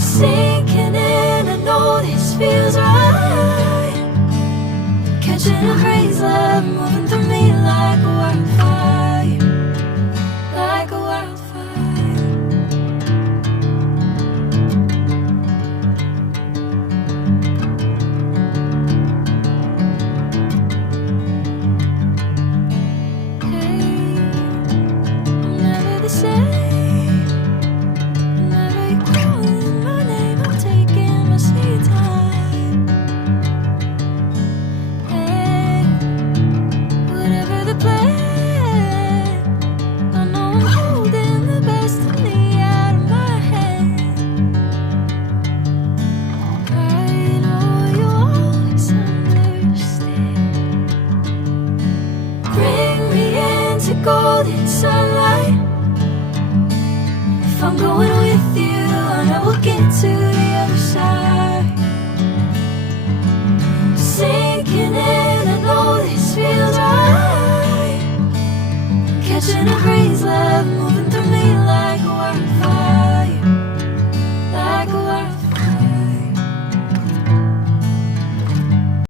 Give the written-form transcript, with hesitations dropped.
Sinking in, I know this feels right. Catching a crazy love moving through me like a wildfire, like a wildfire. Hey, I'm never the same. Whenever you're calling my name, I'm taking my sweet time. Hey, whatever the plan, I know I'm holding the best of me out of my hand. I know you always understand. Bring me into golden sunlight. If I'm going with you, I know we'll get to the other side.